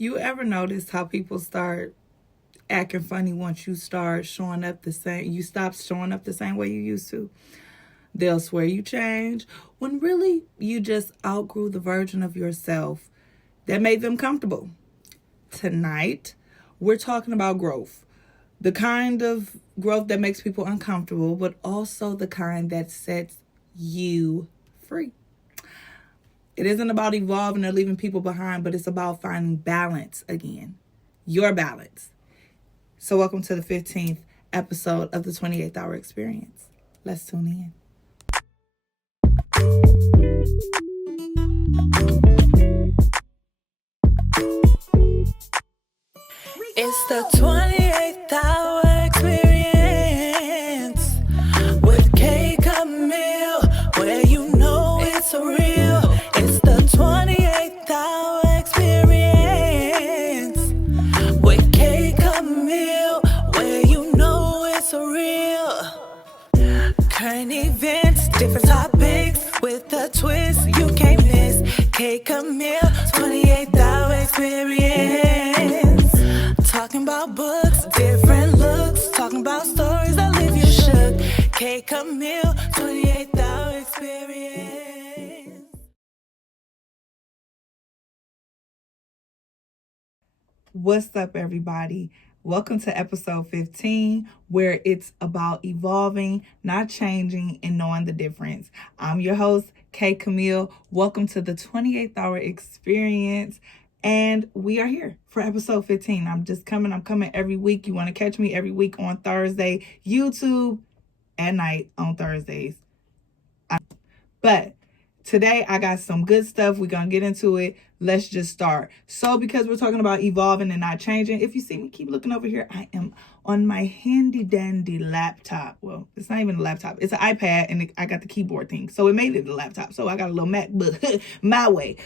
You ever notice how people start acting funny once you start showing up the same, you stop showing up the same way you used to? They'll swear you change when really you just outgrew the version of yourself that made them comfortable. Tonight, we're talking about growth. The kind of growth that makes people uncomfortable, but also the kind that sets you free. It isn't about evolving or leaving people behind, but it's about finding balance again. Your balance. So welcome to the 15th episode of the 28th Hour Experience. Let's tune in. It's the 28th Hour Experience with K. Camille, where you know it's real. It's the 28th Hour Experience with K. Camille, where you know it's real. Current events, different topics with a twist you can't miss. K. Camille, 28th Hour Experience. Talking about books, different looks. Talking about stories that leave you shook. K. Camille, 28th Hour Experience. What's up, everybody? Welcome to episode 15, where it's about evolving, not changing, and knowing the difference. I'm your host, K. Camille. Welcome to the 28th Hour Experience. And we are here for episode 15. I'm coming every week. You want to catch me every week on Thursday, YouTube at night on Thursdays. But today I got some good stuff. We're going to get into it. Let's just start. So because we're talking about evolving and not changing, if you see me keep looking over here, I am on my handy dandy laptop. Well, it's not even a laptop. It's an iPad and I got the keyboard thing. So it made it a laptop. So I got a little MacBook my way.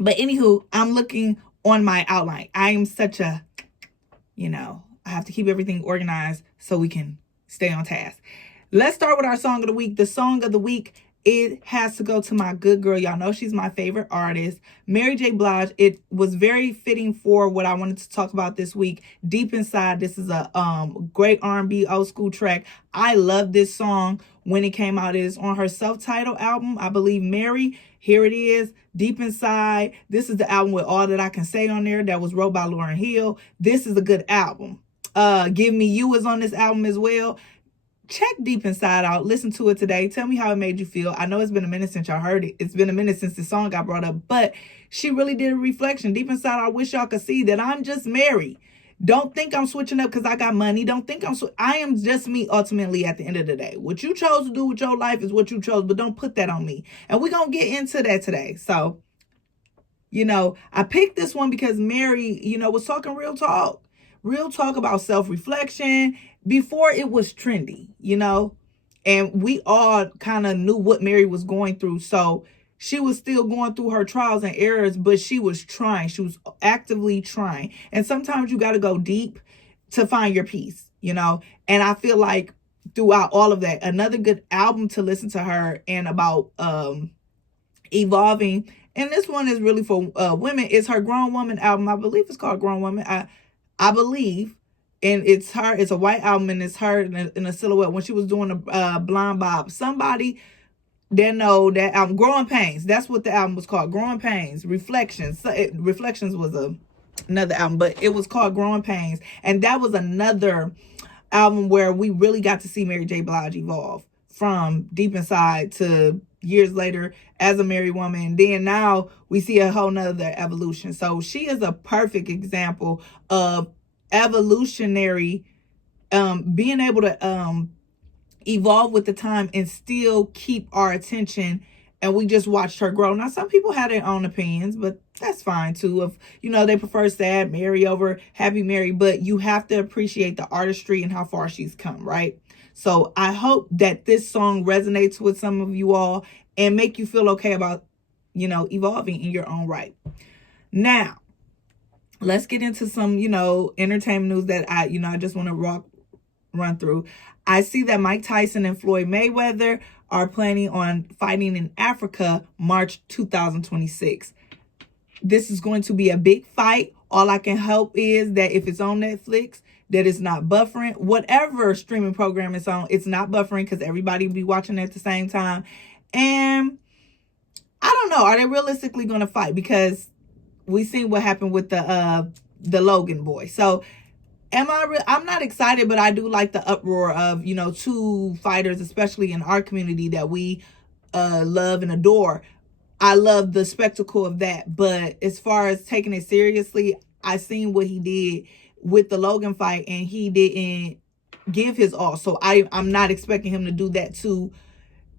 But anywho, I'm looking on my outline. I am such a, I have to keep everything organized so we can stay on task. Let's start with our song of the week. The song of the week, it has to go to my good girl. Y'all know she's my favorite artist, Mary J. Blige. It was very fitting for what I wanted to talk about this week. Deep Inside. This is a great R&B old school track. I love this song when it came out. It is on her self-titled album, I believe, Mary. Here it is, Deep Inside. This is the album with All That I Can Say on there that was wrote by Lauryn Hill. This is a good album. Give Me You is on this album as well. Check Deep Inside out. Listen to it today. Tell me how it made you feel. I know it's been a minute since y'all heard it. It's been a minute since the song got brought up, but she really did a reflection. Deep inside, I wish y'all could see that I'm just Mary. Don't think I'm switching up because I got money. Don't think I am just me ultimately at the end of the day. What you chose to do with your life is what you chose, but don't put that on me. And we're going to get into that today. So, I picked this one because Mary, was talking real talk about self-reflection before it was trendy, and we all kind of knew what Mary was going through. So she was still going through her trials and errors, but she was trying. She was actively trying. And sometimes you got to go deep to find your peace, And I feel like throughout all of that, another good album to listen to her and about evolving. And this one is really for women. It's her Grown Woman album. I believe it's called Grown Woman. I believe. And it's her. It's a white album, and it's her in a silhouette when she was doing a Blind Bob. Somebody that know that album, Growing Pains. That's what the album was called, Growing Pains. Reflections. Reflections was another album, but it was called Growing Pains, and that was another album where we really got to see Mary J. Blige evolve from Deep Inside to years later as a married woman. And then now we see a whole nother evolution. So she is a perfect example of evolutionary, being able to evolve with the time and still keep our attention. And we just watched her grow. Now, some people have their own opinions, but that's fine too. If, they prefer Sad Mary over Happy Mary, but you have to appreciate the artistry and how far she's come, right? So I hope that this song resonates with some of you all and make you feel okay about, evolving in your own right. Now, let's get into some, entertainment news that I just want to run through. I see that Mike Tyson and Floyd Mayweather are planning on fighting in Africa March 2026. this is going to be a big fight. All I can hope is that if it's on Netflix, that it's not buffering. Whatever streaming program it's on, it's not buffering because everybody will be watching at the same time. And I don't know, are they realistically going to fight? Because we seen what happened with the Logan boy. So I'm not excited, but I do like the uproar of, two fighters, especially in our community that we love and adore. I love the spectacle of that. But as far as taking it seriously, I seen what he did with the Logan fight, and he didn't give his all. So I'm not expecting him to do that to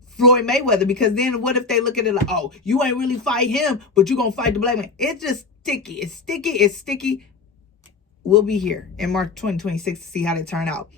Floyd Mayweather, because then what if they look at it like, oh, you ain't really fight him, but you gonna fight the black man? It's just sticky. It's sticky. It's sticky. We'll be here in March 2026 to see how they turn out.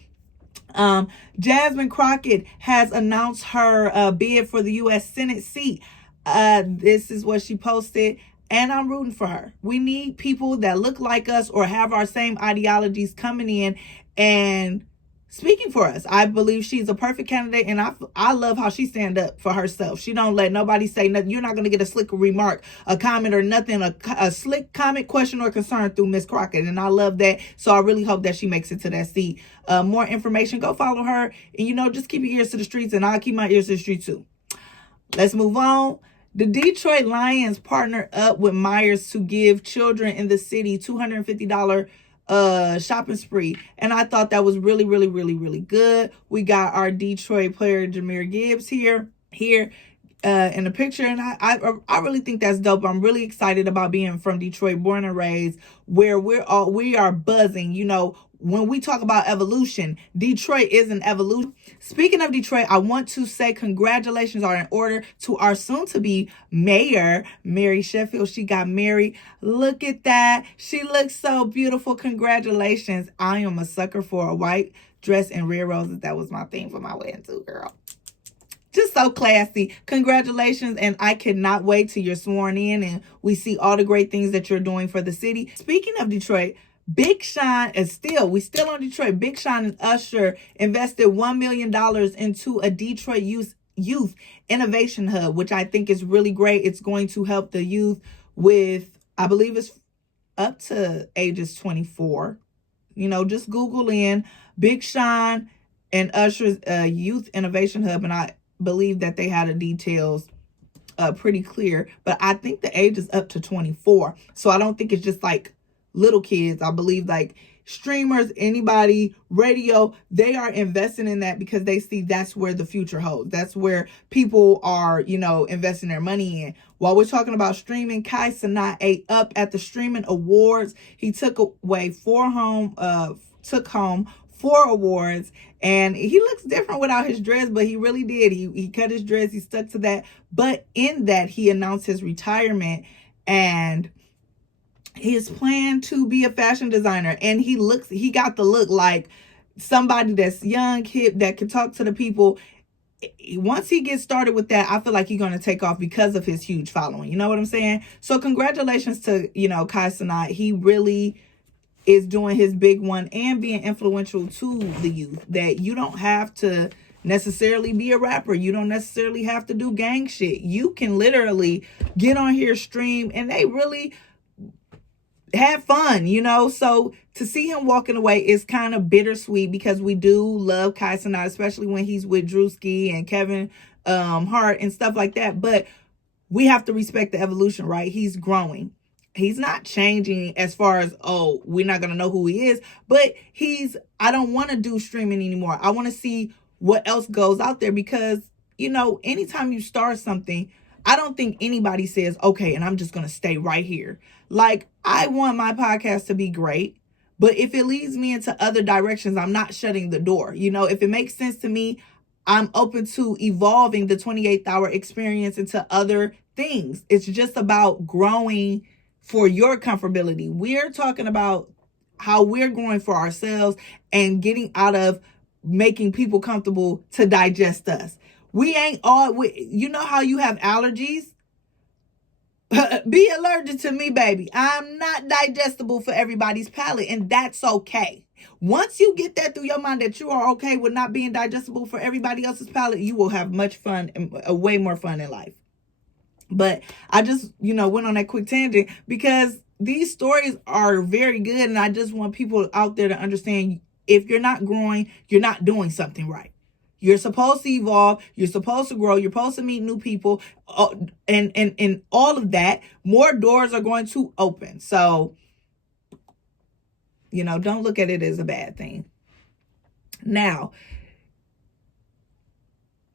Jasmine Crockett has announced her bid for the U.S. Senate seat. This is what she posted, and I'm rooting for her. We need people that look like us or have our same ideologies coming in and speaking for us. I believe she's a perfect candidate, and I love how she stand up for herself. She don't let nobody say nothing. You're not going to get a slick remark, a comment, or nothing, a slick comment, question, or concern through Miss Crockett, and I love that. So I really hope that she makes it to that seat. More information, go follow her, and just keep your ears to the streets, and I'll keep my ears to the streets too. Let's move on. The Detroit Lions partnered up with Myers to give children in the city $250 shopping spree, and I thought that was really, really, really, really good. We got our Detroit player Jahmyr Gibbs here in the picture, and I really think that's dope. I'm really excited about being from Detroit, born and raised, where we are buzzing. When we talk about evolution, Detroit is an evolution. Speaking of Detroit, I want to say congratulations are in order to our soon-to-be mayor, Mary Sheffield. She got married. Look at that. She looks so beautiful. Congratulations. I am a sucker for a white dress and red roses. That was my theme for my wedding too, girl. Just so classy. Congratulations, and I cannot wait till you're sworn in and we see all the great things that you're doing for the city. Speaking of Detroit, Big Sean is we still on Detroit. Big Sean and Usher invested $1 million into a Detroit youth innovation hub, which I think is really great. It's going to help the youth with, I believe it's up to ages 24. Just Google in Big Sean and Usher's youth innovation hub, and I believe that they had the details pretty clear. But I think the age is up to 24. So I don't think it's just like little kids. I believe like streamers, anybody, radio, they are investing in that because they see that's where the future holds. That's where people are, investing their money in. While we're talking about streaming, Kai Cenat ate up at the streaming awards. He took home 4 awards, and he looks different without his dress, but he really did. He cut his dress, he stuck to that. But in that, he announced his retirement, and his plan to be a fashion designer, and he got the look like somebody that's young, hip, that can talk to the people. Once he gets started with that, I feel like he's going to take off because of his huge following. You know what I'm saying? So congratulations to, Kai Cenat. He really is doing his big one and being influential to the youth, that you don't have to necessarily be a rapper. You don't necessarily have to do gang shit. You can literally get on here, stream, and they really have fun, So to see him walking away is kind of bittersweet, because we do love Kai Cenat, especially when he's with Drewski and Kevin Hart and stuff like that. But we have to respect the evolution, right? He's growing. He's not changing as far as, we're not going to know who he is. But I don't want to do streaming anymore. I want to see what else goes out there, because, anytime you start something, I don't think anybody says, okay, and I'm just going to stay right here. Like, I want my podcast to be great, but if it leads me into other directions, I'm not shutting the door. If it makes sense to me, I'm open to evolving the 28th Hour experience into other things. It's just about growing for your comfortability. We're talking about how we're growing for ourselves and getting out of making people comfortable to digest us. We ain't all, how you have allergies? Be allergic to me, baby. I'm not digestible for everybody's palate, and that's okay. Once you get that through your mind that you are okay with not being digestible for everybody else's palate, you will have much fun and way more fun in life. But I just, went on that quick tangent because these stories are very good. And I just want people out there to understand, if you're not growing, you're not doing something right. You're supposed to evolve. You're supposed to grow. You're supposed to meet new people. And all of that, more doors are going to open. So, don't look at it as a bad thing. Now,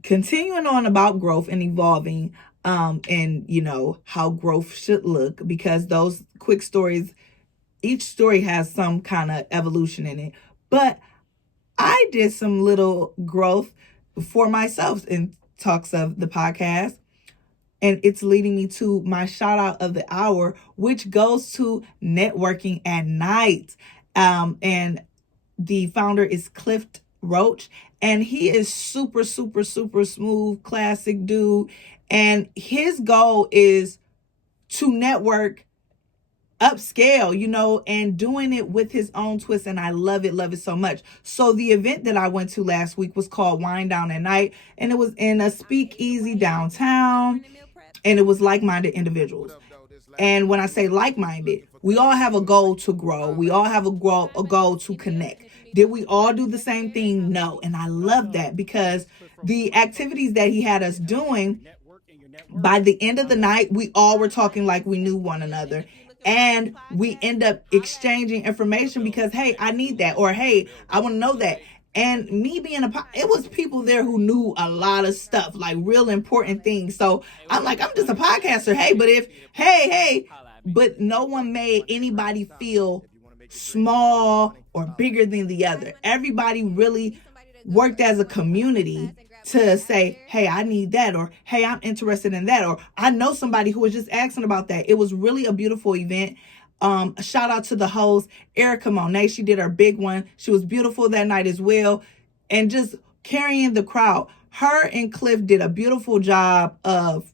continuing on about growth and evolving, and how growth should look, because those quick stories, each story has some kind of evolution in it. But I did some little growth for myself in talks of the podcast, and it's leading me to my shout out of the hour, which goes to networking at night. And the founder is Clift Roach, and he is super, super, super smooth, classic dude. And his goal is to network upscale, and doing it with his own twist. And I love it so much. So the event that I went to last week was called Wind Down at Night, and it was in a speakeasy downtown, and it was like-minded individuals. And when I say like-minded, we all have a goal to grow. We all have a goal to connect. Did we all do the same thing? No. And I love that, because the activities that he had us doing, by the end of the night, we all were talking like we knew one another. And we end up exchanging information because, hey, I need that, or hey, I want to know that. And me being it was people there who knew a lot of stuff, like real important things. So I'm like, I'm just a podcaster. Hey, but but no one made anybody feel small or bigger than the other. Everybody really worked as a community to say, hey, I need that, or hey, I'm interested in that, or I know somebody who was just asking about that. It was really a beautiful event. A shout out to the host, Erica Monae. She did her big one. She was beautiful that night as well. And just carrying the crowd. Her and Cliff did a beautiful job of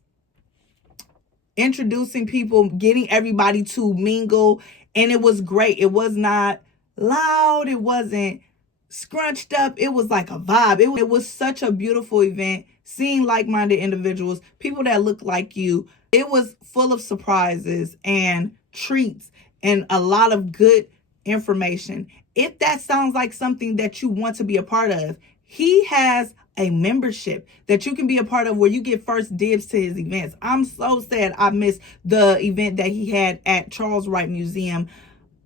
introducing people, getting everybody to mingle. And it was great. It was not loud. It wasn't scrunched up. It was like a vibe. It was such a beautiful event, seeing like-minded individuals, people that look like you. It was full of surprises and treats and a lot of good information. If that sounds like something that you want to be a part of, he has a membership that you can be a part of where you get first dibs to his events. I'm so sad I missed the event that he had at Charles Wright Museum.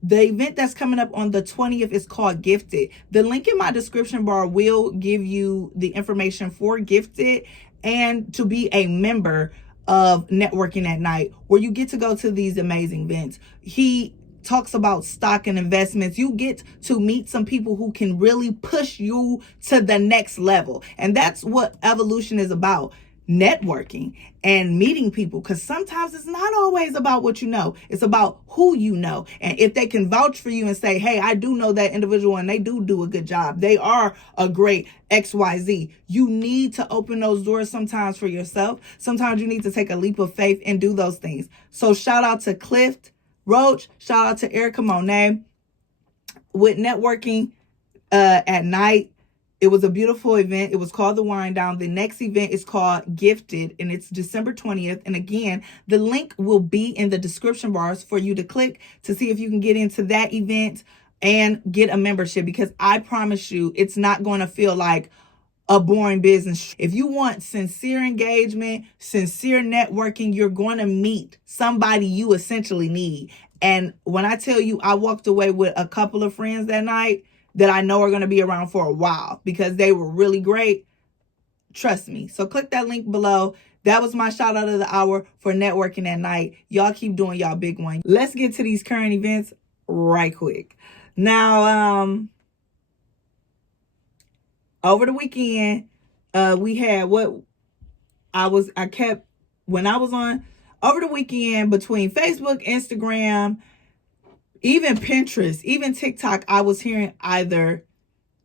The event that's coming up on the 20th is called Gifted. The link in my description bar will give you the information for Gifted and to be a member of Networking at Night, where you get to go to these amazing events. He talks about stock and investments. You get to meet some people who can really push you to the next level. And that's what evolution is about. Networking and meeting people, because sometimes it's not always about what you know, it's about who you know. And if they can vouch for you and say, hey, I do know that individual and they do a good job, they are a great XYZ, you need to open those doors sometimes for yourself. Sometimes you need to take a leap of faith and do those things. So shout out to Clift Roach, shout out to Erica Monae with Networking at Night. It was a beautiful event. It was called The Wind Down. The next event is called Gifted, and it's December 20th. And again, the link will be in the description bars for you to click to see if you can get into that event and get a membership, because I promise you, it's not going to feel like a boring business. If you want sincere engagement, sincere networking, you're going to meet somebody you essentially need. And when I tell you, I walked away with a couple of friends that night that I know are going to be around for a while because they were really great. Trust me. So click that link below. That was my shout out of the hour for Networking at Night. Y'all keep doing y'all big one. Let's get to these current events right quick. Now, over the weekend, we had when I was on over the weekend, between Facebook, Instagram, even Pinterest, even TikTok, I was hearing either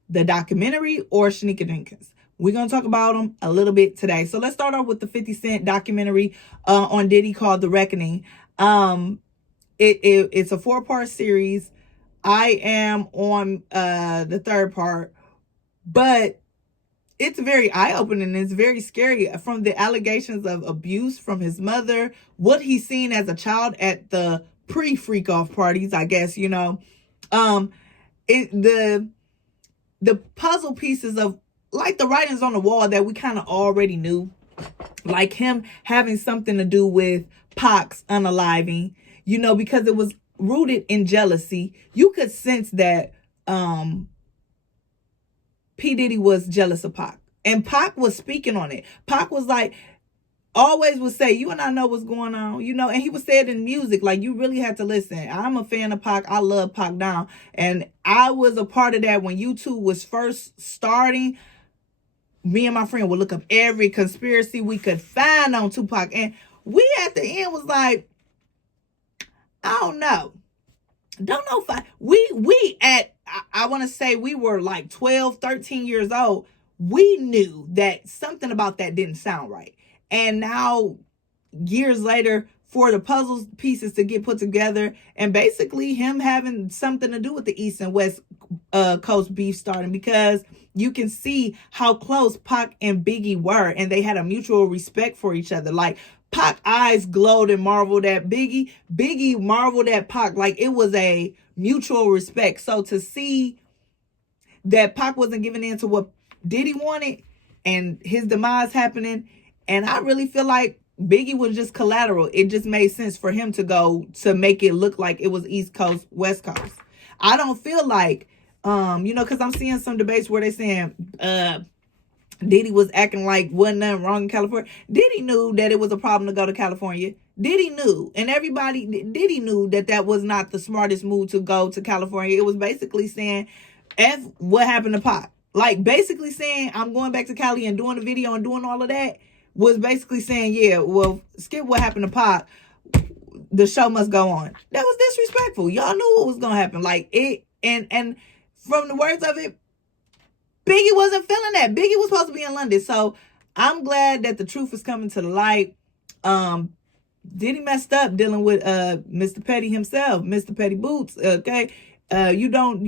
the documentary or Shanika Jenkins. We're going to talk about them a little bit today. So let's start off with the 50 Cent documentary on Diddy called The Reckoning. It's a 4-part series. I am on the 3rd part, but it's very eye-opening. It's very scary, from the allegations of abuse from his mother, what he's seen as a child at the pre-freak off parties, I guess, um the puzzle pieces of, like, the writings on the wall that we kind of already knew, like him having something to do with Pac's unaliving, because it was rooted in jealousy. You could sense that P. Diddy was jealous of Pac. And Pac was speaking on it. Pac was like, always would say, you and I know what's going on, and he would say it in music. Like, you really had to listen. I'm a fan of Pac. I love Pac down. And I was a part of that when YouTube was first starting. Me and my friend would look up every conspiracy we could find on Tupac. And we at the end was like, I don't know. Don't know if I want to say we were like 12, 13 years old. We knew that something about that didn't sound right. And now, years later, for the puzzle pieces to get put together, and basically him having something to do with the East and West Coast beef starting, because you can see how close Pac and Biggie were, and they had a mutual respect for each other. Like, Pac eyes glowed and marveled at Biggie. Biggie marveled at Pac. Like, it was a mutual respect. So to see that Pac wasn't giving in to what Diddy wanted, and his demise happening, and I really feel like Biggie was just collateral. It just made sense for him to go to make it look like it was East Coast, West Coast. I don't feel like, because I'm seeing some debates where they're saying Diddy was acting like wasn't nothing wrong in California. Diddy knew that it was a problem to go to California. Diddy knew, and Diddy knew that that was not the smartest move to go to California. It was basically saying, F what happened to Pac. Like, basically saying, I'm going back to Cali and doing a video and doing all of that, was basically saying, yeah, well, skip what happened to Pac. The show must go on. That was disrespectful. Y'all knew what was going to happen. Like, it, and from the words of it, Biggie wasn't feeling that. Biggie was supposed to be in London. So I'm glad that the truth is coming to the light. Diddy messed up dealing with Mr. Petty himself, Mr. Petty Boots. Okay. You don't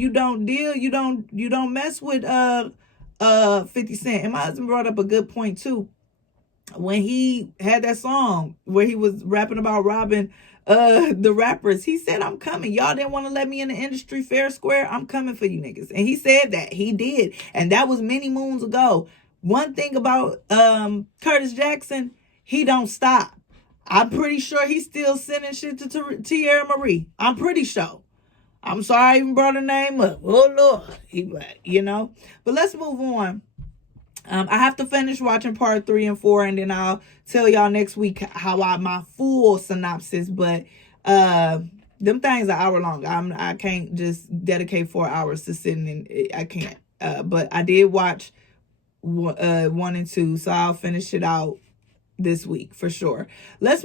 mess with 50 Cent. And my husband brought up a good point too. When he had that song where he was rapping about robbing the rappers, he said, I'm coming. Y'all didn't want to let me in the industry fair square. I'm coming for you niggas. And he said that. He did. And that was many moons ago. One thing about Curtis Jackson, he don't stop. I'm pretty sure he's still sending shit to Tierra Marie. I'm pretty sure. I'm sorry I even brought her name up. Oh, Lord. But let's move on. I have to finish watching part 3 and 4, and then I'll tell y'all next week how my full synopsis. But them things are hour long. I can't just dedicate 4 hours to sitting in. I can't. But I did watch 1 and 2, so I'll finish it out this week for sure. Let's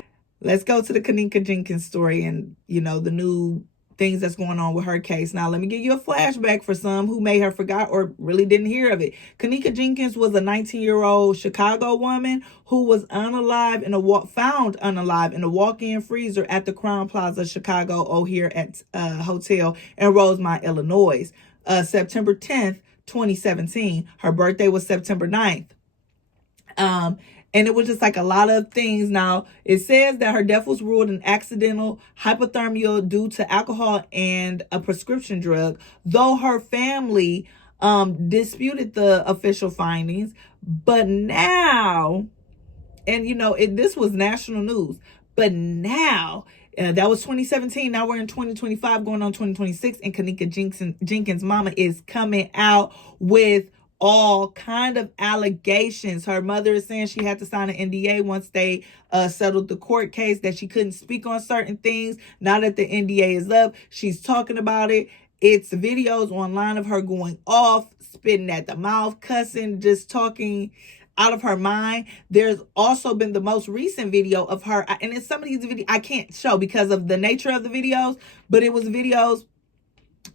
go to the Kenneka Jenkins story and the new things that's going on with her case. Now, let me give you a flashback for some who may have forgot or really didn't hear of it. Kenneka Jenkins was a 19-year-old Chicago woman who was found unalive in a walk-in freezer at the Crown Plaza Chicago O'Hare at Hotel in Rosemont, Illinois, September 10th, 2017. Her birthday was September 9th. And it was just like a lot of things. Now, it says that her death was ruled an accidental hypothermia due to alcohol and a prescription drug, though her family disputed the official findings. But now, and this was national news, but now, that was 2017. Now we're in 2025, going on 2026, and Kenneka Jenkins' mama is coming out with all kind of allegations. Her mother is saying she had to sign an NDA once they settled the court case, that she couldn't speak on certain things. Now that the NDA is up, she's talking about it. It's videos online of her going off, spitting at the mouth, cussing, just talking out of her mind. There's also been the most recent video of her, and it's some of these videos I can't show because of the nature of the videos, but it was videos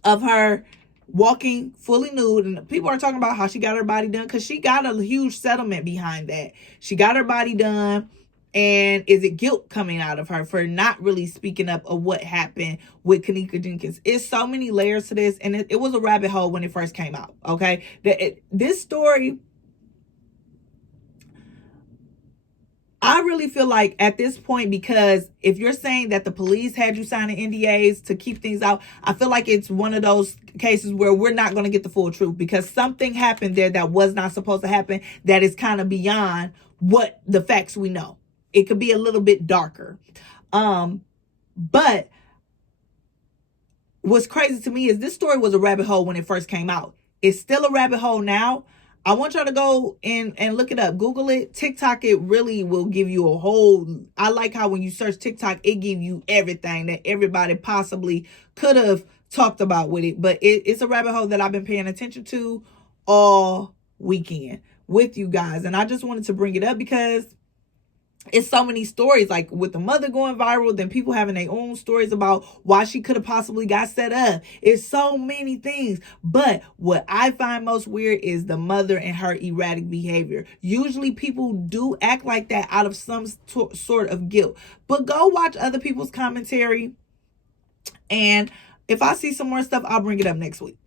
of her walking fully nude, and people are talking about how she got her body done, because she got a huge settlement behind that. She got her body done, and is it guilt coming out of her for not really speaking up of what happened with Kenneka Jenkins? It's so many layers to this, and it was a rabbit hole when it first came out, okay? This story I really feel like at this point, because if you're saying that the police had you signing NDAs to keep things out, I feel like it's one of those cases where we're not going to get the full truth, because something happened there that was not supposed to happen, that is kind of beyond what the facts we know. It could be a little bit darker. But what's crazy to me is this story was a rabbit hole when it first came out. It's still a rabbit hole now. I want y'all to go and look it up. Google it. TikTok, it really will give you a whole... I like how when you search TikTok, it gives you everything that everybody possibly could have talked about with it. But it's a rabbit hole that I've been paying attention to all weekend with you guys. And I just wanted to bring it up because it's so many stories, like with the mother going viral, then people having their own stories about why she could have possibly got set up. It's so many things. But what I find most weird is the mother and her erratic behavior. Usually people do act like that out of some sort of guilt. But go watch other people's commentary. And if I see some more stuff, I'll bring it up next week.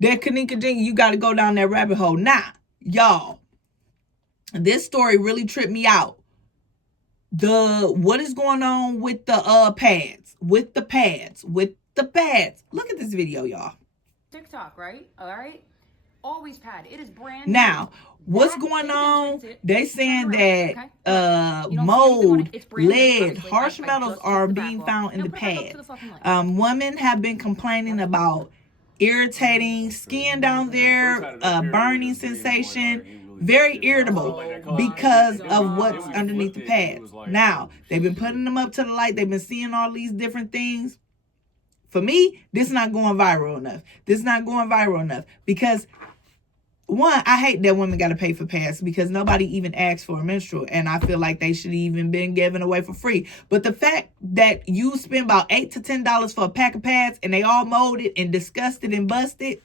That Kanika Ding, you got to go down that rabbit hole. Now, y'all, this story really tripped me out. What is going on with the pads? With the pads. Look at this video, y'all. TikTok, right? All right. Always pad. It is brand new. Now, what's going on? They saying that mold, lead, harsh metals are being found in the pad. Women have been complaining about irritating skin down there, burning sensation. Very irritable because of what's underneath the pads. Now, they've been putting them up to the light. They've been seeing all these different things. For me, this is not going viral enough. Because, one, I hate that women got to pay for pads because nobody even asked for a menstrual. And I feel like they should even been given away for free. But the fact that you spend about $8 to $10 for a pack of pads and they all molded and disgusted and busted,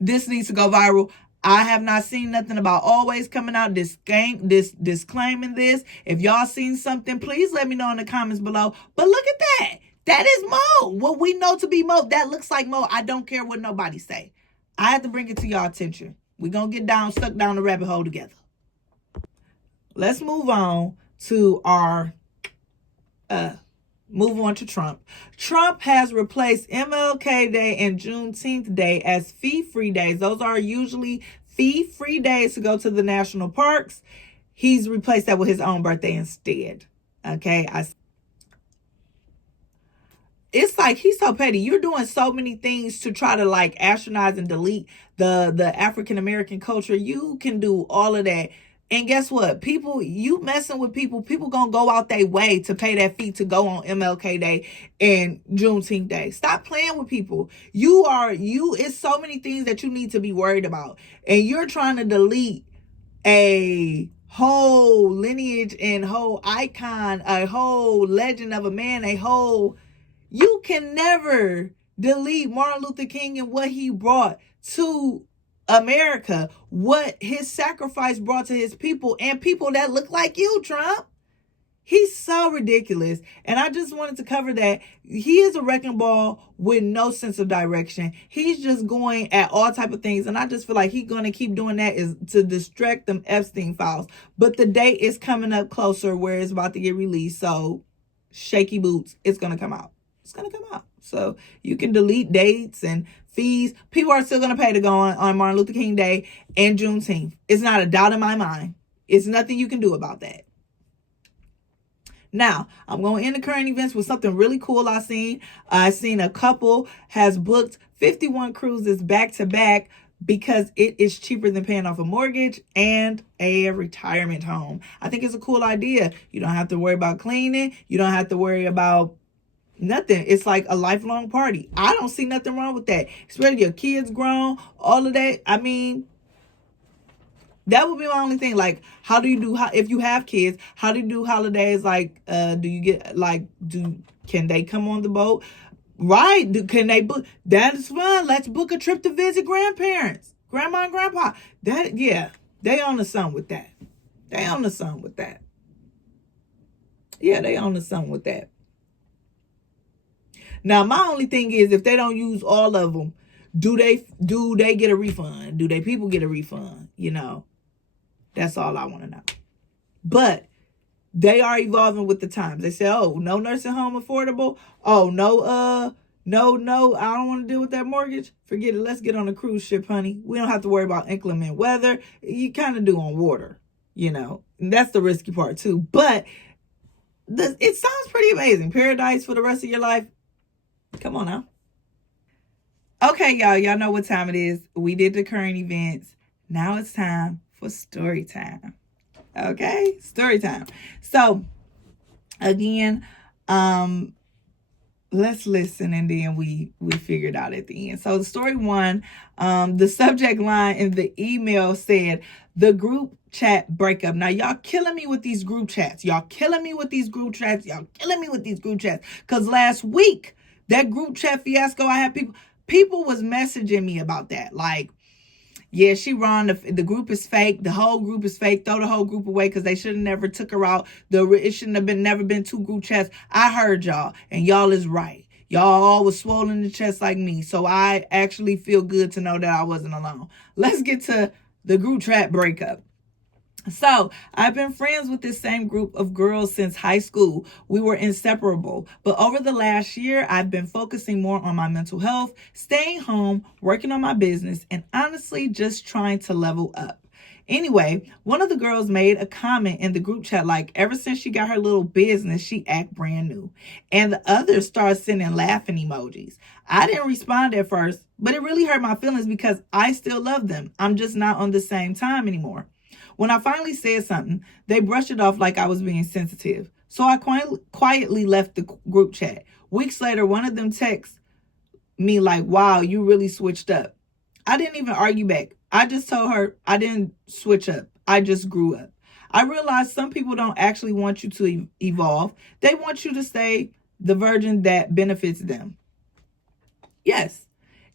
this needs to go viral. I have not seen nothing about Always coming out disclaiming this. If y'all seen something, please let me know in the comments below. But look at that. That is mold. What we know to be mold. That looks like mold. I don't care what nobody say. I have to bring it to y'all attention. We're going to get stuck down the rabbit hole together. Let's move on to Trump. Trump has replaced MLK Day and Juneteenth Day as fee-free days. Those are usually fee-free days to go to the national parks. He's replaced that with his own birthday instead. Okay, it's like he's so petty. You're doing so many things to try to like astronautize and delete the African American culture. You can do all of that. And guess what? You messing with people gonna go out their way to pay that fee to go on MLK Day and Juneteenth Day. Stop playing with people. It's so many things that you need to be worried about. And you're trying to delete a whole lineage and whole icon, a whole legend of a man, you can never delete Martin Luther King and what he brought to America, what his sacrifice brought to his people and people that look like you, Trump. He's so ridiculous. And I just wanted to cover that. He is a wrecking ball with no sense of direction. He's just going at all type of things. And I just feel like he's going to keep doing that is to distract them Epstein files. But the date is coming up closer where it's about to get released. So shaky boots, it's going to come out. It's going to come out. So you can delete dates and fees. People are still going to pay to go on Martin Luther King Day and Juneteenth. It's not a doubt in my mind. It's nothing you can do about that. Now, I'm going to end the current events with something really cool I seen. I seen a couple has booked 51 cruises back to back because it is cheaper than paying off a mortgage and a retirement home. I think it's a cool idea. You don't have to worry about cleaning. You don't have to worry about nothing. It's like a lifelong party. I don't see nothing wrong with that. Especially your kids grown, all of that. I mean, that would be my only thing. Like, how do you do, if you have kids, how do you do holidays? Like, do you get, like, can they come on the boat? Right. Can they book? That is fun. Let's book a trip to visit grandparents, grandma and grandpa. Yeah, they on the sun with that. Yeah, they on the sun with that. Now, my only thing is if they don't use all of them, do they get a refund? Do they people get a refund? You know, that's all I want to know. But they are evolving with the times. They say, oh, no nursing home affordable. Oh, no, I don't want to deal with that mortgage. Forget it. Let's get on a cruise ship, honey. We don't have to worry about inclement weather. You kind of do on water, And that's the risky part too. But it sounds pretty amazing. Paradise for the rest of your life. Come on now. Okay, y'all. Y'all know what time it is. We did the current events. Now it's time for story time. Okay, story time. So again, let's listen and then we figure it out at the end. So story one, the subject line in the email said the group chat breakup. Now y'all killing me with these group chats. Because last week, that group chat fiasco, I had people was messaging me about that. Like, yeah, she wrong. The group is fake. The whole group is fake. Throw the whole group away because they should have never took her out. It shouldn't have never been 2 group chats. I heard y'all, and y'all is right. Y'all all was swollen in the chest like me. So I actually feel good to know that I wasn't alone. Let's get to the group chat breakup. So I've been friends with this same group of girls since high school. We were inseparable. But over the last year, I've been focusing more on my mental health, staying home, working on my business, and honestly just trying to level up. Anyway, one of the girls made a comment in the group chat like, ever since she got her little business, she act brand new. And the others started sending laughing emojis. I didn't respond at first, but it really hurt my feelings because I still love them. I'm just not on the same time anymore. When I finally said something, they brushed it off like I was being sensitive. So I quietly left the group chat. Weeks later, one of them texts me like, wow, you really switched up. I didn't even argue back. I just told her I didn't switch up. I just grew up. I realized some people don't actually want you to evolve. They want you to stay the version that benefits them. Yes.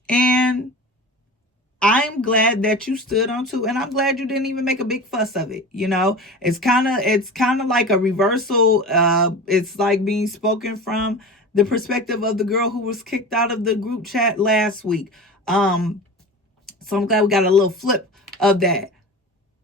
And I'm glad that you stood on to, and I'm glad you didn't even make a big fuss of it. It's kind of like a reversal. It's like being spoken from the perspective of the girl who was kicked out of the group chat last week. So I'm glad we got a little flip of that.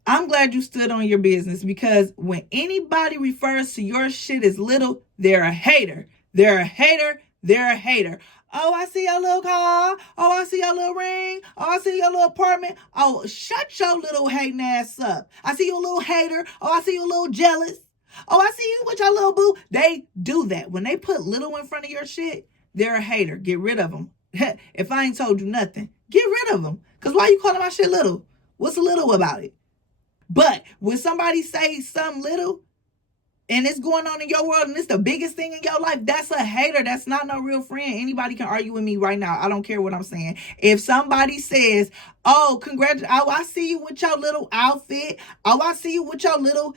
I'm glad you stood on your business because when anybody refers to your shit as little, they're a hater. They're a hater. They're a hater. Oh, I see your little car. Oh, I see your little ring. Oh, I see your little apartment. Oh, shut your little hating ass up. I see your little hater. Oh, I see you a little jealous. Oh, I see you with your little boo. They do that. When they put little in front of your shit, they're a hater. Get rid of them. If I ain't told you nothing, get rid of them. Because why you calling my shit little? What's little about it? But when somebody says something little, and it's going on in your world and it's the biggest thing in your life, that's a hater. That's not no real friend. Anybody can argue with me right now. I don't care what I'm saying. If somebody says, oh, I see you with your little outfit. Oh, I see you with your little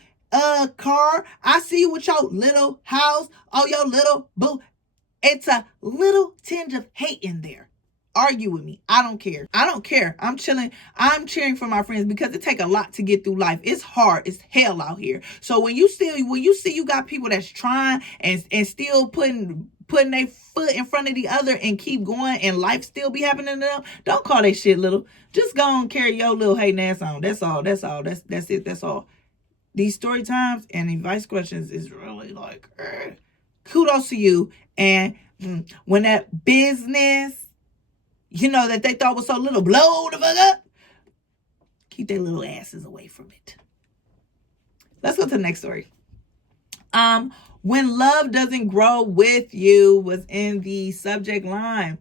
car. I see you with your little house. Oh, your little boo. It's a little tinge of hate in there. Argue with me. I don't care. I'm chilling. I'm cheering for my friends because it take a lot to get through life. It's hard. It's hell out here. So when you see you got people that's trying and still putting their foot in front of the other and keep going and life still be happening to them, don't call that shit little. Just go and carry your little hating ass on. That's all. That's it. That's all. These story times and advice questions is really like, kudos to you. And when that business, that they thought was so little, blow the fuck up. Keep their little asses away from it. Let's go to the next story. When love doesn't grow with you was in the subject line.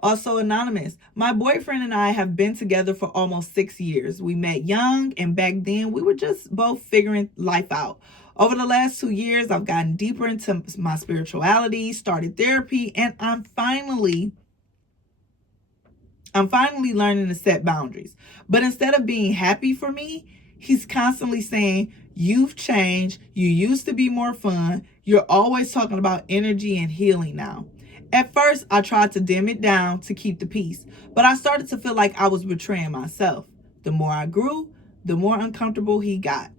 Also anonymous. My boyfriend and I have been together for almost 6 years. We met young, and back then we were just both figuring life out. Over the last 2 years, I've gotten deeper into my spirituality, started therapy, and I'm finally learning to set boundaries. But instead of being happy for me, he's constantly saying, you've changed. You used to be more fun. You're always talking about energy and healing now. At first, I tried to dim it down to keep the peace, but I started to feel like I was betraying myself. The more I grew, the more uncomfortable he got.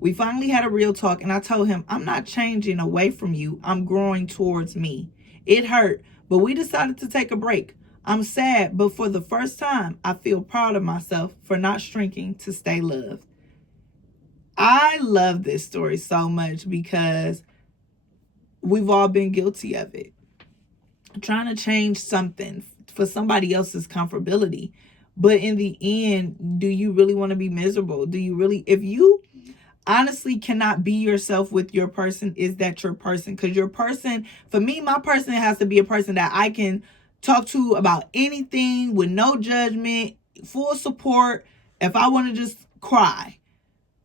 We finally had a real talk, and I told him, I'm not changing away from you. I'm growing towards me. It hurt, but we decided to take a break. I'm sad, but for the first time, I feel proud of myself for not shrinking to stay loved. I love this story so much because we've all been guilty of it. Trying to change something for somebody else's comfortability. But in the end, do you really want to be miserable? Do you really, if you honestly cannot be yourself with your person, is that your person? Because your person, for me, my person has to be a person that I can talk to about anything with no judgment, full support, if I want to just cry.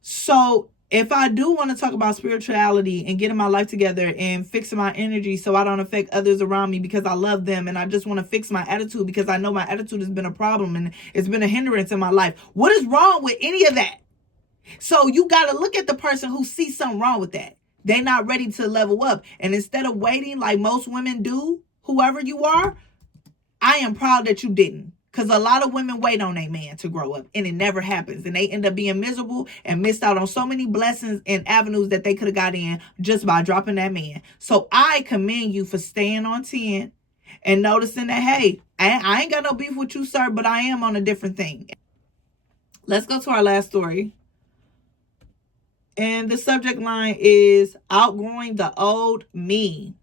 So if I do want to talk about spirituality and getting my life together and fixing my energy so I don't affect others around me because I love them, and I just want to fix my attitude because I know my attitude has been a problem and it's been a hindrance in my life, what is wrong with any of that? So you got to look at the person who sees something wrong with that. They're not ready to level up. And instead of waiting like most women do, whoever you are, I am proud that you didn't. Because a lot of women wait on a man to grow up and it never happens. And they end up being miserable and missed out on so many blessings and avenues that they could have got in just by dropping that man. So I commend you for staying on 10 and noticing that, hey, I ain't got no beef with you, sir, but I am on a different thing. Let's go to our last story. And the subject line is outgrowing the old me.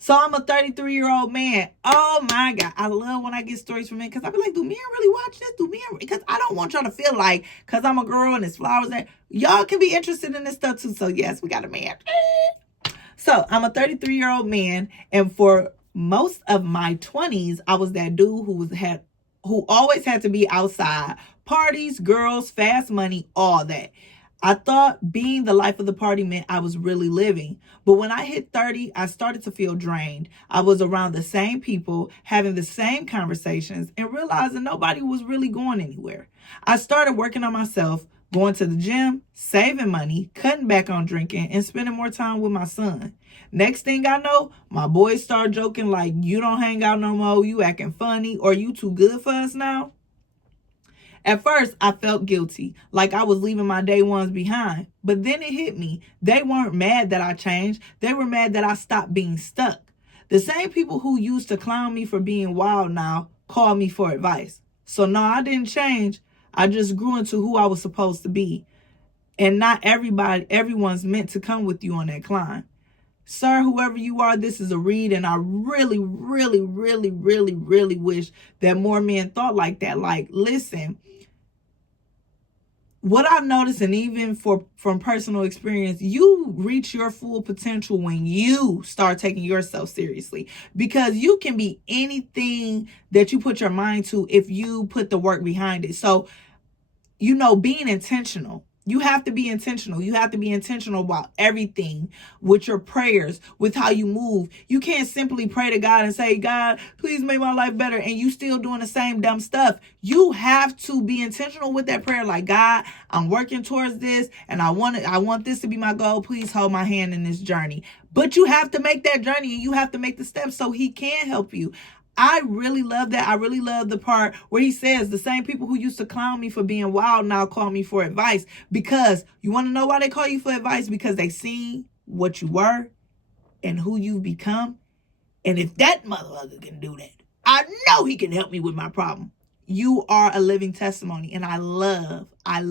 So I'm a 33-year-old man. Oh my God. I love when I get stories from men because I be like, do men really watch this? Because I don't want y'all to feel like, because I'm a girl and there's flowers there. Y'all can be interested in this stuff too. So yes, we got a man. So I'm a 33-year-old man. And for most of my 20s, I was that dude who always had to be outside. Parties, girls, fast money, all that. I thought being the life of the party meant I was really living. But when I hit 30, I started to feel drained. I was around the same people, having the same conversations, and realizing nobody was really going anywhere. I started working on myself, going to the gym, saving money, cutting back on drinking, and spending more time with my son. Next thing I know, my boys start joking like, you don't hang out no more, you acting funny, or you too good for us now. At first, I felt guilty, like I was leaving my day ones behind. But then it hit me. They weren't mad that I changed. They were mad that I stopped being stuck. The same people who used to clown me for being wild now call me for advice. So no, I didn't change. I just grew into who I was supposed to be. And not everyone's meant to come with you on that climb. Sir, whoever you are, this is a read, and I really, really, really, really, really wish that more men thought like that. Like, listen, what I've noticed, and even from personal experience, you reach your full potential when you start taking yourself seriously, because you can be anything that you put your mind to if you put the work behind it. So, being intentional. You have to be intentional. You have to be intentional about everything, with your prayers, with how you move. You can't simply pray to God and say, God, please make my life better, and you still doing the same dumb stuff. You have to be intentional with that prayer. Like, God, I'm working towards this, and I want this to be my goal. Please hold my hand in this journey. But you have to make that journey, and you have to make the steps so he can help you. I really love that. I really love the part where he says the same people who used to clown me for being wild now call me for advice. Because you want to know why they call you for advice? Because they see what you were and who you've become. And if that motherfucker can do that, I know he can help me with my problem. You are a living testimony. And I love a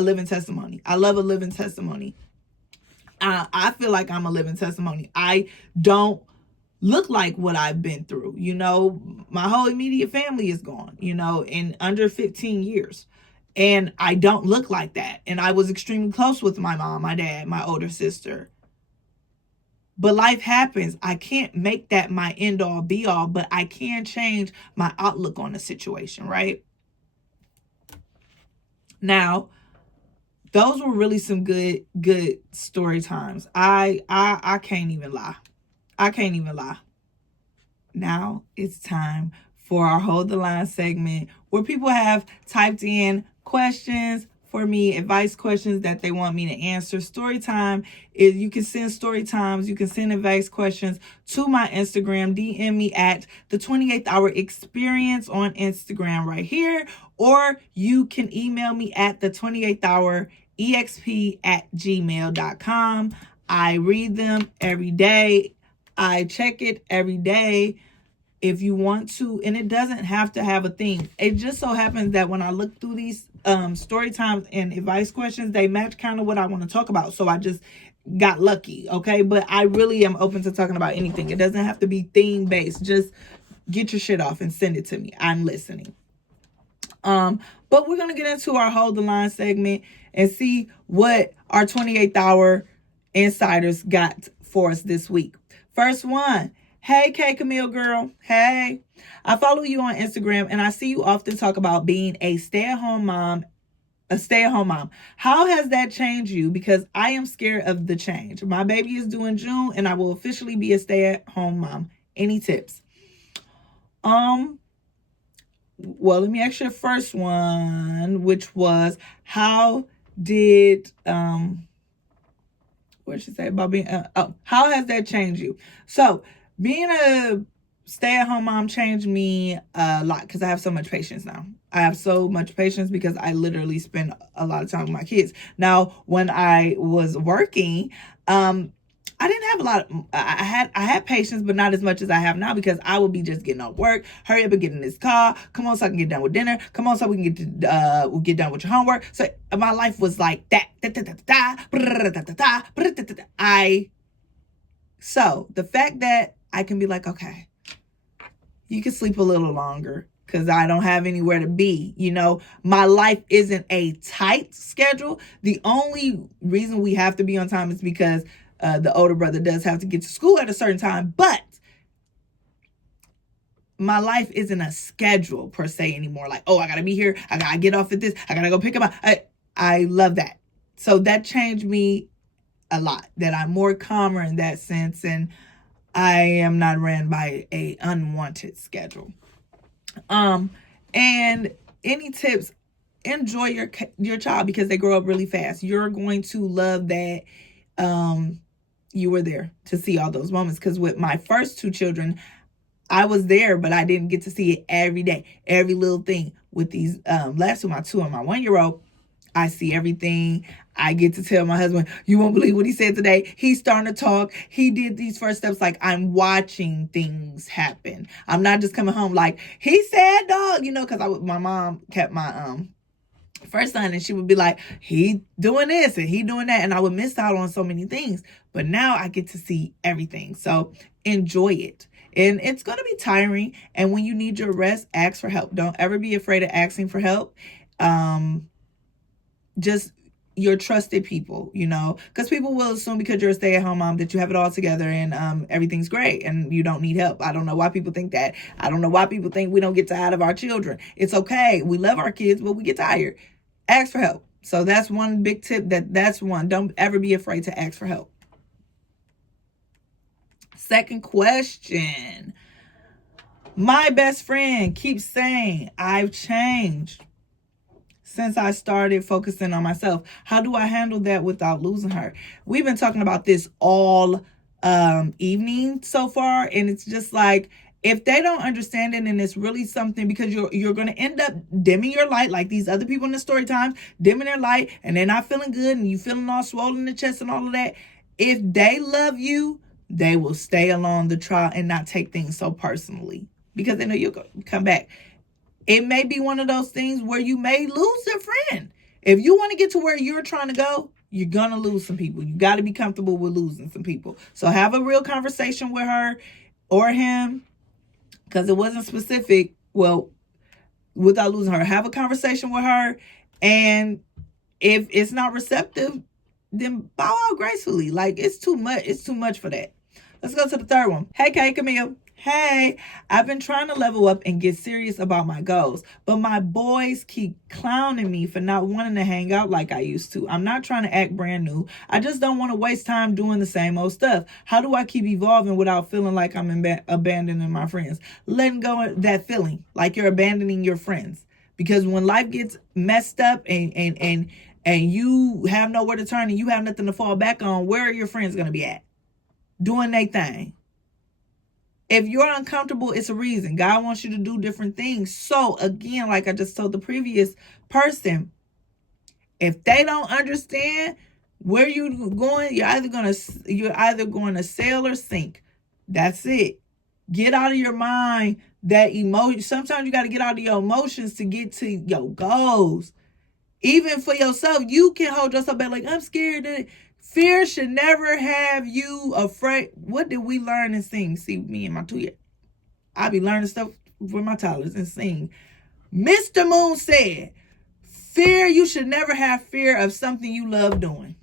living testimony. I love a living testimony. I feel like I'm a living testimony. I don't look like what I've been through. My whole immediate family is gone, in under 15 years. And I don't look like that. And I was extremely close with my mom, my dad, my older sister. But life happens. I can't make that my end all be all, but I can change my outlook on the situation, right? Now, those were really some good story times. I can't even lie. I can't even lie. Now it's time for our Hold the Line segment, where people have typed in questions for me, advice questions that they want me to answer. Story time is, you can send story times, you can send advice questions to my Instagram. DM me at the 28th Hour Experience on Instagram right here, or you can email me at the 28th Hour exp@gmail.com. I read them every day. I check it every day. if you want to, and it doesn't have to have a theme. It just so happens that when I look through these story times and advice questions, they match kind of what I want to talk about. So I just got lucky, okay? But I really am open to talking about anything. It doesn't have to be theme based. Just get your shit off and send it to me. I'm listening. But we're gonna get into our Hold the Line segment and see what our 28th hour insiders got for us this week. First one. Hey, K Camille girl. Hey. I follow you on Instagram and I see you often talk about being a stay-at-home mom. How has that changed you? Because I am scared of the change. My baby is due in June and I will officially be a stay-at-home mom. Any tips? Well, let me ask you the first one, which was, how did what did she say about being how has that changed you? So being a stay-at-home mom changed me a lot because I have so much patience now. I have so much patience because I literally spend a lot of time with my kids. Now, when I was working, I didn't have a lot of, I had patience, but not as much as I have now, because I would be just getting off work, hurry up and get in this car, come on so I can get done with dinner, come on so we can get done with your homework. So my life was like that. So the fact that I can be like, okay, you can sleep a little longer because I don't have anywhere to be. You know, my life isn't a tight schedule. The only reason we have to be on time is because the older brother does have to get to school at a certain time, but my life isn't a schedule per se anymore. Like, oh, I gotta be here, I gotta get off at this, I gotta go pick him up. I love that. So that changed me a lot, that I'm more calmer in that sense, and I am not ran by a unwanted schedule. And any tips? Enjoy your child because they grow up really fast. You're going to love that you were there to see all those moments. Because with my first two children, I was there, but I didn't get to see it every day, every little thing. With these last two, my 2 and my 1-year-old, I see everything. I get to tell my husband, you won't believe what he said today. He's starting to talk. He did these first steps. Like, I'm watching things happen. I'm not just coming home like, he said, dog, you know, because my mom kept my first son, and she would be like, he doing this and he doing that, and I would miss out on so many things. But now I get to see everything. So enjoy it. And it's going to be tiring. And when you need your rest, ask for help. Don't ever be afraid of asking for help. Just your trusted people, you know, because people will assume because you're a stay-at-home mom that you have it all together and everything's great and you don't need help. I don't know why people think that. I don't know why people think we don't get tired of our children. It's okay. We love our kids, but we get tired. Ask for help. So that's one big tip. That's one. Don't ever be afraid to ask for help. Second question. My best friend keeps saying I've changed since I started focusing on myself. How do I handle that without losing her? We've been talking about this all evening so far, and it's just like, if they don't understand it and it's really something, because you're going to end up dimming your light like these other people in the story times, dimming their light, and they're not feeling good and you feeling all swollen in the chest and all of that. If they love you, they will stay along the trial and not take things so personally, because they know you'll come back. It may be one of those things where you may lose a friend. If you want to get to where you're trying to go, you're going to lose some people. You got to be comfortable with losing some people. So have a real conversation with her or him, because it wasn't specific. Well, without losing her, have a conversation with her. And if it's not receptive, then bow out gracefully. Like, it's too much. It's too much for that. Let's go to the third one. Hey, Kay Camille. Hey, I've been trying to level up and get serious about my goals, but my boys keep clowning me for not wanting to hang out like I used to. I'm not trying to act brand new. I just don't want to waste time doing the same old stuff. How do I keep evolving without feeling like I'm abandoning my friends? Letting go of that feeling like you're abandoning your friends. Because when life gets messed up and you have nowhere to turn and you have nothing to fall back on, where are your friends going to be at? Doing their thing. If you're uncomfortable, it's a reason. God wants you to do different things. So again, like I just told the previous person, if they don't understand where you're going, you're either going to sail or sink. That's it. Get out of your mind that emotion. Sometimes you got to get out of your emotions to get to your goals. Even for yourself, you can hold yourself back like, I'm scared. Fear should never have you afraid. What did we learn and sing? See, me and my 2-year. I be learning stuff with my toddlers and sing. Mr. Moon said, fear, you should never have fear of something you love doing.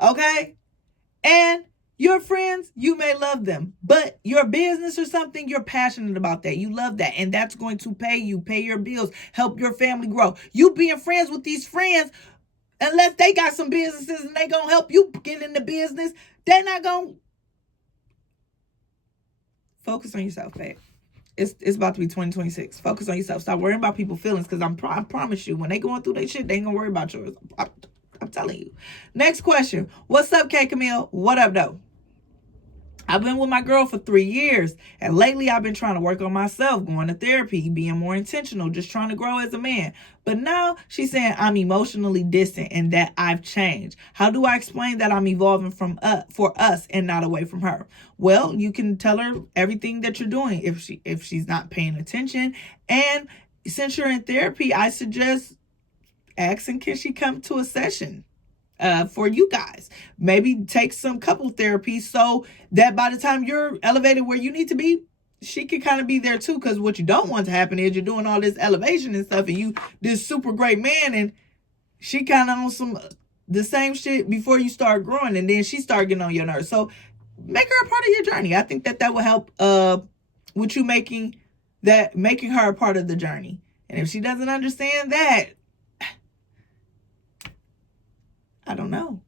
Okay? And your friends, you may love them, but your business or something, you're passionate about that. You love that. And that's going to pay your bills, help your family grow. You being friends with these friends, unless they got some businesses and they going to help you get in the business, they're not going to. Focus on yourself, babe. It's about to be 2026. Focus on yourself. Stop worrying about people's feelings, because I promise you, when they going through their shit, they ain't going to worry about yours. I'm telling you. Next question. What's up, K Camille? What up, though? I've been with my girl for 3 years, and lately I've been trying to work on myself, going to therapy, being more intentional, just trying to grow as a man. But now she's saying I'm emotionally distant and that I've changed. How do I explain that I'm evolving for us and not away from her? Well, you can tell her everything that you're doing if she's not paying attention. And since you're in therapy, I suggest asking, can she come to a session? For you guys, maybe take some couple therapy so that by the time you're elevated where you need to be, she can kind of be there too. Because what you don't want to happen is you're doing all this elevation and stuff, and you this super great man, and she kind of on some the same shit before you start growing, and then she start getting on your nerves. So make her a part of your journey. I think that will help with you making her a part of the journey. And if she doesn't understand that, I don't know.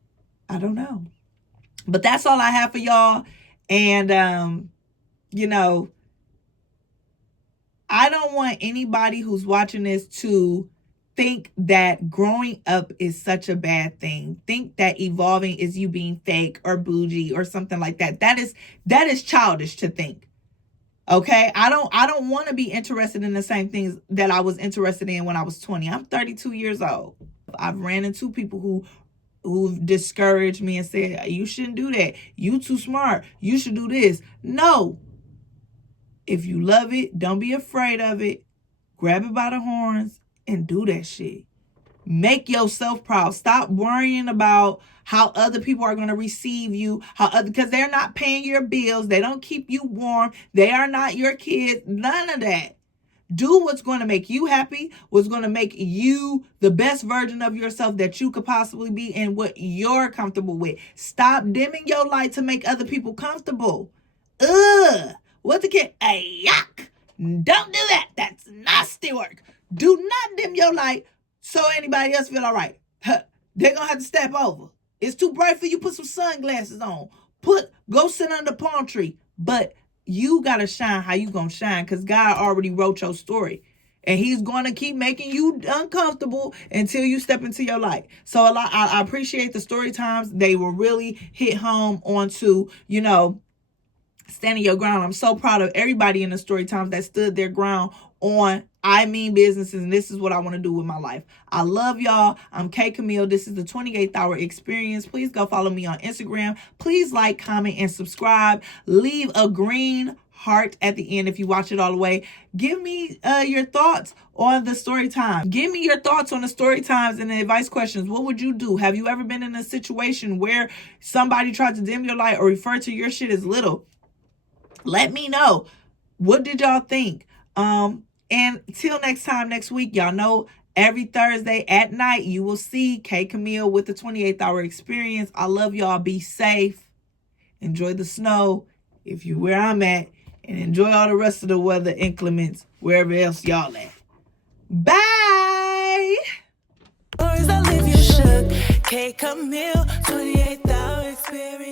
But that's all I have for y'all. And, I don't want anybody who's watching this to think that growing up is such a bad thing. Think that evolving is you being fake or bougie or something like that. That is childish to think. Okay? I don't want to be interested in the same things that I was interested in when I was 20. I'm 32 years old. I've ran into people who've discouraged me and said, you shouldn't do that. You too smart. You should do this. No. If you love it, don't be afraid of it. Grab it by the horns and do that shit. Make yourself proud. Stop worrying about how other people are going to receive you, because they're not paying your bills. They don't keep you warm. They are not your kids. None of that. Do what's going to make you happy, what's going to make you the best version of yourself that you could possibly be, and what you're comfortable with. Stop dimming your light to make other people comfortable. What the kid? Yuck. Don't do that. That's nasty work. Do not dim your light so anybody else feel all right. They're going to have to step over. It's too bright for you. Put some sunglasses on. Go sit under the palm tree. But you got to shine how you going to shine, because God already wrote your story. And he's going to keep making you uncomfortable until you step into your light. So I appreciate the story times. They will really hit home onto, standing your ground. I'm so proud of everybody in the story times that stood their ground on I mean businesses, and this is what I want to do with my life. I love y'all. I'm K Camille. This is the 28th Hour Experience. Please go follow me on Instagram. Please like, comment, and subscribe. Leave a green heart at the end if you watch it all the way. Give me your thoughts on the story time. Give me your thoughts on the story times and the advice questions. What would you do? Have you ever been in a situation where somebody tried to dim your light or refer to your shit as little? Let me know. What did y'all think? And till next time, next week, y'all know every Thursday at night, you will see K Camille with the 28th Hour Experience. I love y'all. Be safe. Enjoy the snow if you're where I'm at. And enjoy all the rest of the weather inclements wherever else y'all at. Bye! Stories that leave you shook. K Camille, 28th Hour Experience.